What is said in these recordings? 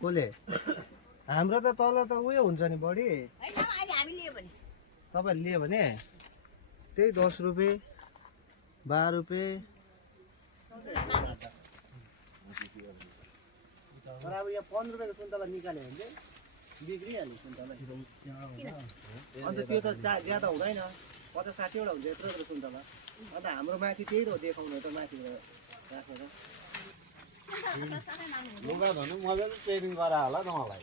कसले हाम्रो त तल त उयो हुन्छ नि बढी तपाईँहरूले लियो भने त्यही 10 रुपियाँ 12 रुपियाँ तर अब यहाँ 15 रुपियाँको सुन्तला निकाल्यो भने चाहिँ बिग्रिहाल्यो सुन्तला अन्त त्यो त ज्यादा हुँदैन 50-60 वटा हुन्छ यत्रो सुन्तला अन्त हाम्रो माथि त्यही हो देखाउनु त माथि राखेर लुगा धुनु मजाले ट्रेनिङ गरा होला न मलाई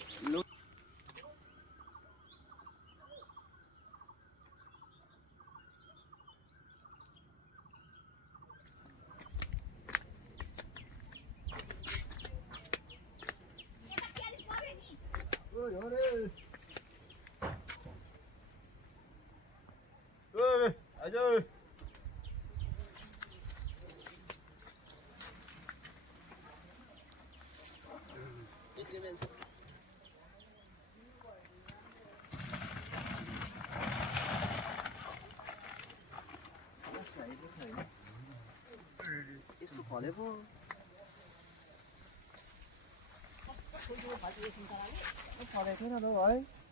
यस्तो फलेको फलेको थिएन है